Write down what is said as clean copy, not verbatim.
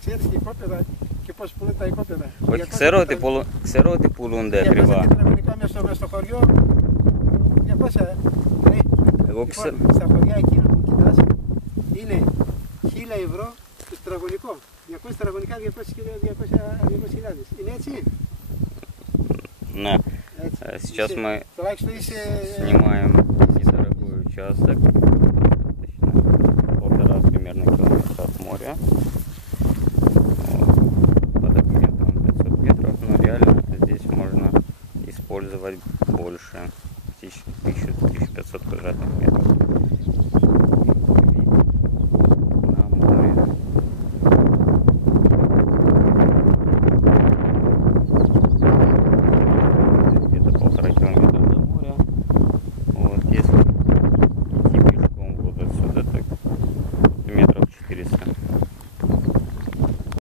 ξέρεις και κόπεδα και πώς πουλούν τα οικόπεδα. Όχι, ξέρω ότι πουλούνται 200 ακριβά. τετραγωνικά μέσα στο χωριό, 200. Εγώ ξέρω. Στα χωριά εκείνα που κοιτάς είναι 1000 ευρώ το τετραγωνικό. 200 τετραγωνικά, 200.000. Είναι έτσι? Да. Сейчас мы снимаем недорогой участок. Точно, 1,5 примерно километра от моря. По документам 500 метров, но реально здесь можно использовать больше. 1500 квадратных метров.